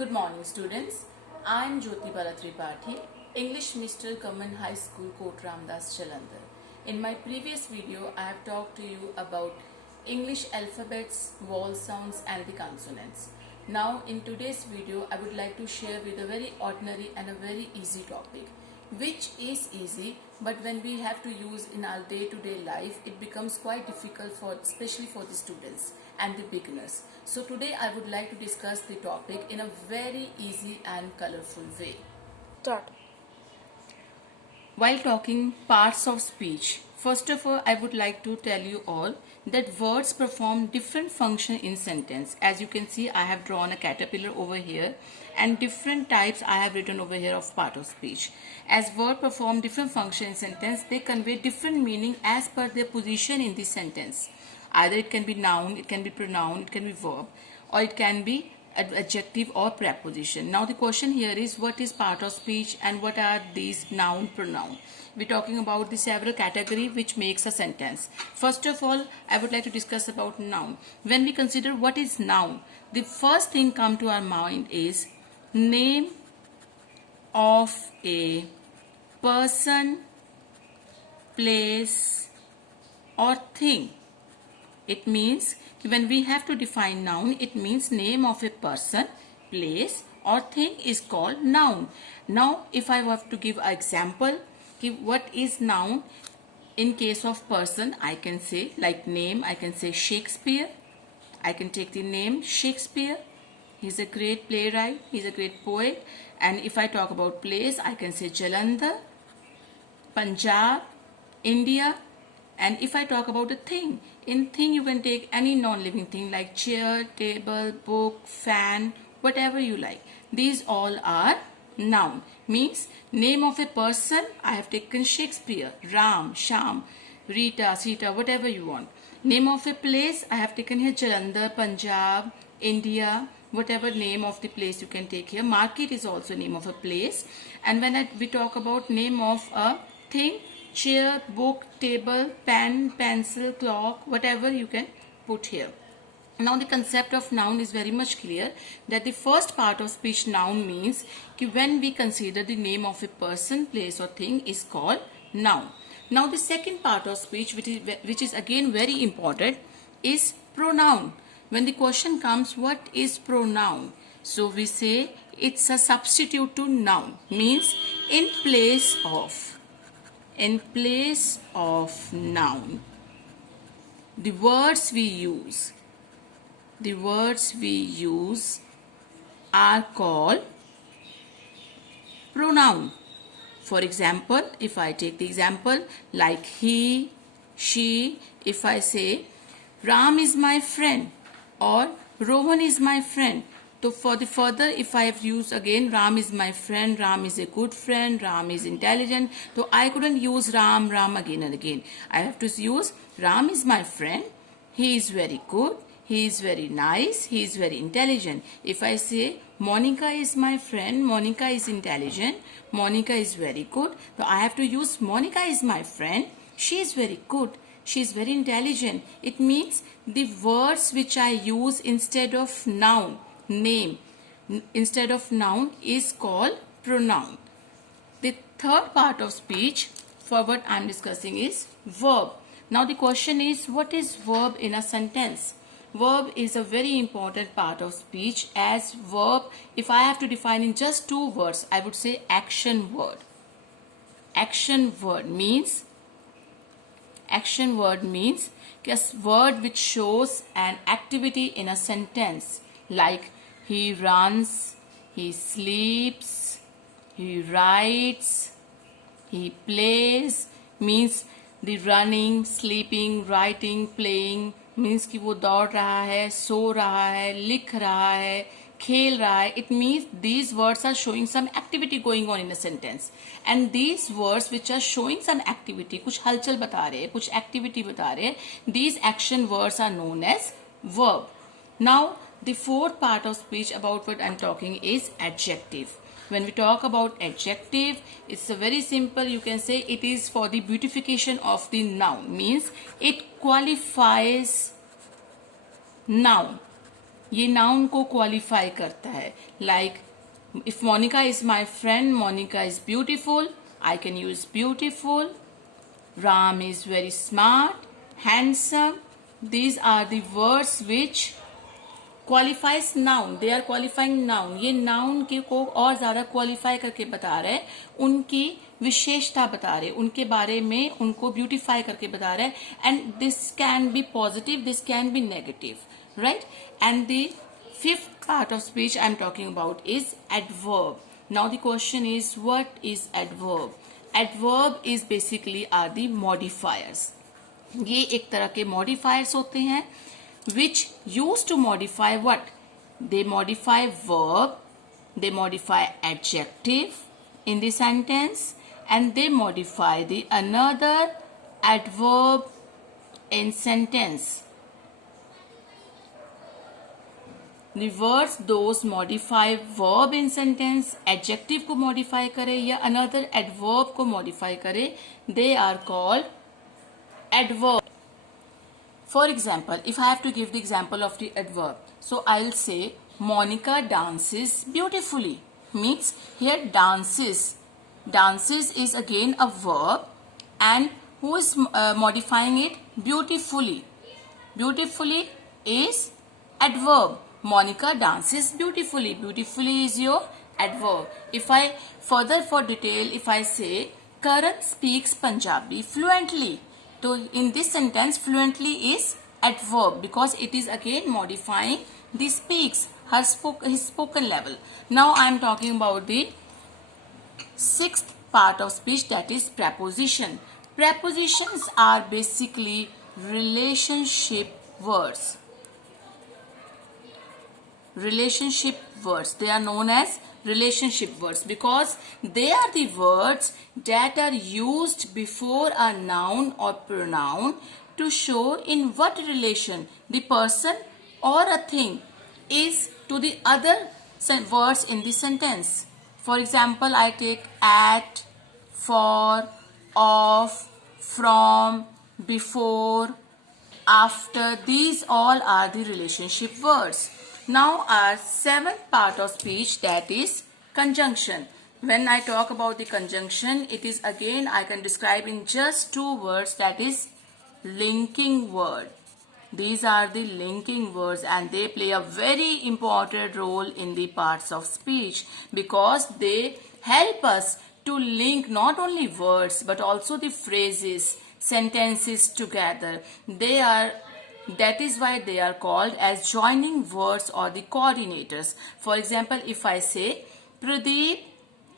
Good morning, students. I am Jyoti Bala Tripathi, English Mr. Common High School, Kot Ramdas, Jalandhar. In my previous video, I have talked to you about English alphabets, vowel sounds and the consonants. Now, in today's video, I would like to share with a very ordinary and a very easy topic, which is easy, but when we have to use in our day-to-day life, it becomes quite difficult especially for the students and the beginners. So today I would like to discuss the topic in a very easy and colorful way. Start. While talking parts of speech, first of all, I would like to tell you all that words perform different function in sentence. As you can see, I have drawn a caterpillar over here and different types I have written over here of part of speech. As words perform different function in sentence, they convey different meaning as per their position in the sentence. Either it can be noun, it can be pronoun, it can be verb, or it can be adjective or preposition. Now the question here is, what is part of speech and what are these noun, pronoun? We're talking about the several category which makes a sentence. First of all, I would like to discuss about noun. When we consider what is noun, the first thing come to our mind is name of a person, place or thing. It means when we have to define noun, it means name of a person, place or thing is called noun. Now, if I have to give an example, what is noun? In case of person, I can say like name, I can say Shakespeare. I can take the name Shakespeare. He's a great playwright, he's a great poet. And if I talk about place, I can say Jalandhar, Punjab, India. And if I talk about a thing, in thing you can take any non-living thing like chair, table, book, fan, whatever you like. These all are noun. Means name of a person, I have taken Shakespeare, Ram, Sham, Rita, Sita, whatever you want. Name of a place, I have taken here Jalandhar, Punjab, India, whatever name of the place you can take here. Market is also name of a place. And when we talk about name of a thing, chair, book, table, pen, pencil, clock, whatever you can put here. Now the concept of noun is very much clear, that the first part of speech, noun, means when we consider the name of a person, place or thing is called noun. Now the second part of speech, which is again very important, is pronoun. When the question comes, what is pronoun? So we say it's a substitute to noun, means in place of noun. The words we use are called pronoun. For example, if I take the example like he, she, if I say Ram is my friend or Rohan is my friend. So for the further, if I have used again Ram is my friend, Ram is a good friend, Ram is intelligent, so I couldn't use Ram again and again. I have to use Ram is my friend, he is very good, he is very nice, he is very intelligent. If I say Monica is my friend, Monica is intelligent, Monica is very good, so I have to use Monica is my friend, she is very good, she is very intelligent. It means the words which I use instead of noun, name, instead of noun is called pronoun. The third part of speech for what I am discussing is verb. Now the question is, what is verb in a sentence? Verb is a very important part of speech. As verb, if I have to define in just two words, I would say action word. Action word means a word which shows an activity in a sentence, like he runs, he sleeps, he writes, he plays. Means the running, sleeping, writing, playing means कि वो दौड़ रहा है, सो रहा है, लिख रहा है, खेल रहा है. It means these words are showing some activity going on in a sentence. And these words which are showing some activity, कुछ हलचल बता रहे हैं, कुछ activity बता रहे हैं, these action words are known as verb. Now the fourth part of speech about what I am talking is adjective. When we talk about adjective, it's a very simple, you can say it is for the beautification of the noun, means it qualifies noun. ये noun को qualify करता है. Like if Monica is my friend, Monica is beautiful. I can use beautiful. Ram is very smart, handsome. These are the words which qualifies noun. They are qualifying noun. ये noun के को और ज्यादा qualify करके बता रहे हैं, उनकी विशेषता बता रहे, उनके बारे में उनको beautify करके बता रहे. And this can be positive, this can be negative, right? And the fifth part of speech I am talking about is adverb. Now the question is, what is adverb? Adverb is basically are the modifiers. ये एक तरह के modifiers होते हैं which used to modify what? They modify verb, they modify adjective in the sentence, and they modify the another adverb in sentence. The words those modify verb in sentence, adjective को modify करे या another adverb को modify करे, they are called adverb. For example, if I have to give the example of the adverb, so I'll say Monica dances beautifully. Means here dances. Dances is again a verb, and who is modifying it? Beautifully. Beautifully is adverb. Monica dances beautifully. Beautifully is your adverb. If I further for detail, if I say Karan speaks Punjabi fluently. So in this sentence, fluently is adverb because it is again modifying the speaks, his spoken level. Now I am talking about the sixth part of speech, that is preposition. Prepositions are basically relationship words. Relationship words. They are known as relationship words because they are the words that are used before a noun or pronoun to show in what relation the person or a thing is to the other words in the sentence. For example, I take at, for, of, from, before, after. These all are the relationship words. Now our seventh part of speech, that is conjunction. When I talk about the conjunction, it is again I can describe in just two words, that is linking word. These are the linking words and they play a very important role in the parts of speech because they help us to link not only words but also the phrases, sentences together. That is why they are called as joining words or the coordinators. For example, if I say Pradeep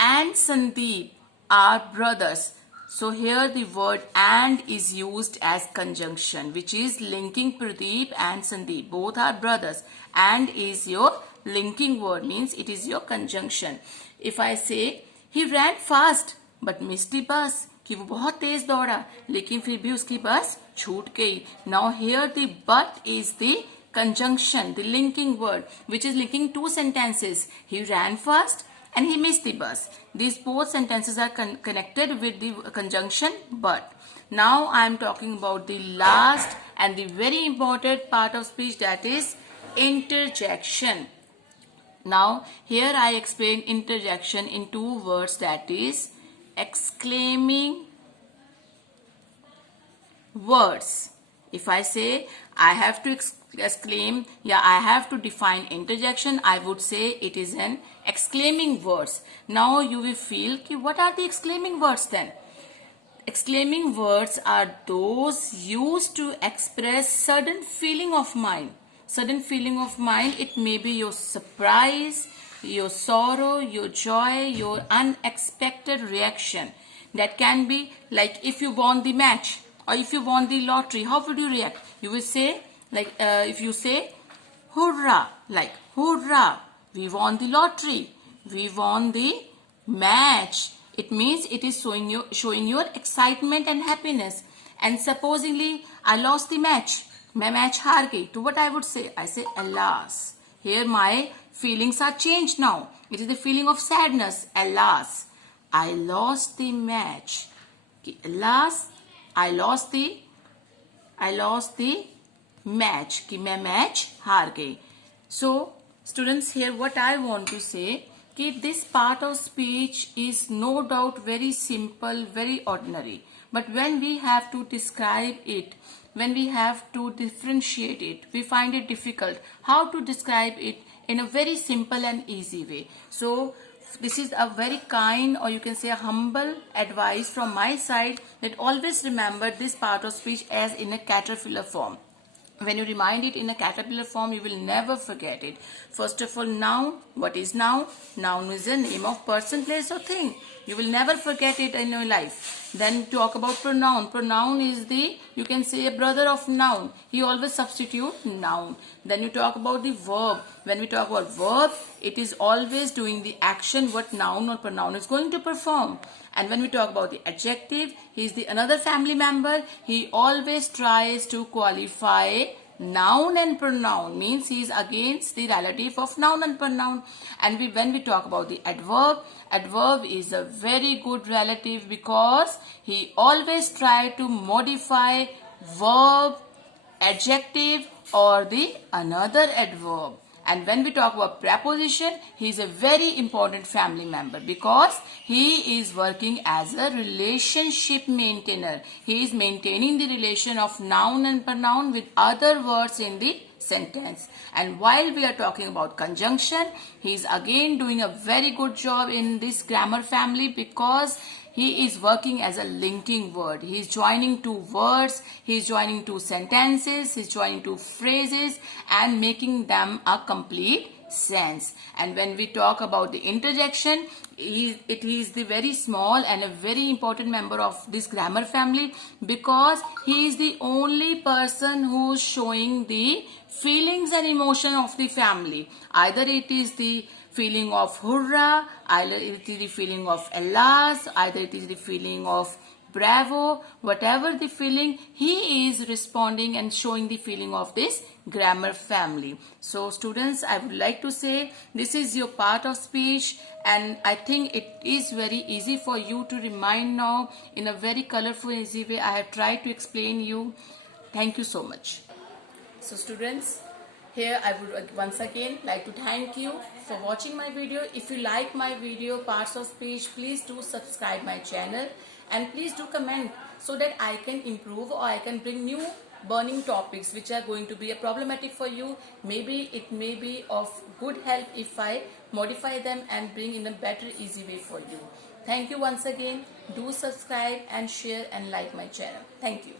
and Sandeep are brothers. So here the word and is used as conjunction, which is linking Pradeep and Sandeep. Both are brothers. And is your linking word, means it is your conjunction. If I say he ran fast but missed the bus, कि वो बहुत तेज दौड़ा लेकिन फिर भी उसकी बस छूट गई. Now here the but is the conjunction, the linking word, which is linking two sentences. He ran fast and he missed the bus. These both sentences are connected with the conjunction but. Now I am talking about the last and the very important part of speech, that is interjection. Now here I explain interjection in two words, that is exclaiming words. If I say I have to exclaim, I have to define interjection, I would say it is an exclaiming words. Now you will feel कि what are the exclaiming words then? Exclaiming words are those used to express sudden feeling of mind. Sudden feeling of mind, it may be your surprise, your sorrow, your joy, your unexpected reaction. That can be like if you won the match or if you won the lottery, how would you react? You will say, like if you say hoorah, like hoorah, we won the lottery, we won the match. It means it is showing your excitement and happiness. And supposingly I lost the match, मैं match हार गई, तो what I would say? I say alas. Here my feelings are changed now. It is the feeling of sadness. Alas, I lost the match. Alas, I lost the match. कि मैं match हार गई. So students, here what I want to say, this part of speech is no doubt very simple, very ordinary, but when we have to describe it, when we have to differentiate it, we find it difficult how to describe it in a very simple and easy way. So this is a very kind, or you can say a humble advice from my side, that always remember this part of speech as in a caterpillar form. When you remind it in a caterpillar form, you will never forget it. First of all, noun. What is noun? Noun is a name of person, place or thing. You will never forget it in your life. Then talk about pronoun. Pronoun is the, you can say, a brother of noun. He always substitute noun. Then you talk about the verb. When we talk about verb, it is always doing the action what noun or pronoun is going to perform. And when we talk about the adjective, he is the another family member. He always tries to qualify noun and pronoun, means he is against the relative of noun and pronoun. And when we talk about the adverb, adverb is a very good relative because he always try to modify verb, adjective or the another adverb. And when we talk about preposition, he is a very important family member because he is working as a relationship maintainer. He is maintaining the relation of noun and pronoun with other words in the sentence. And while we are talking about conjunction, he is again doing a very good job in this grammar family because he is working as a linking word. He is joining two words, he is joining two sentences, he is joining two phrases and making them a complete sense. And when we talk about the interjection, it is the very small and a very important member of this grammar family because he is the only person who is showing the feelings and emotion of the family. Either it is the feeling of hurrah, either it is the feeling of alas, either it is the feeling of bravo, whatever the feeling, he is responding and showing the feeling of this grammar family. So students, I would like to say this is your part of speech and I think it is very easy for you to remind now in a very colorful, easy way. I have tried to explain you. Thank you so much. So students, here I would once again like to thank you for watching my video. If you like my video parts of speech, please do subscribe my channel and please do comment so that I can improve or I can bring new burning topics which are going to be a problematic for you. Maybe it may be of good help if I modify them and bring in a better easy way for you. Thank you once again. Do subscribe and share and like my channel. Thank you.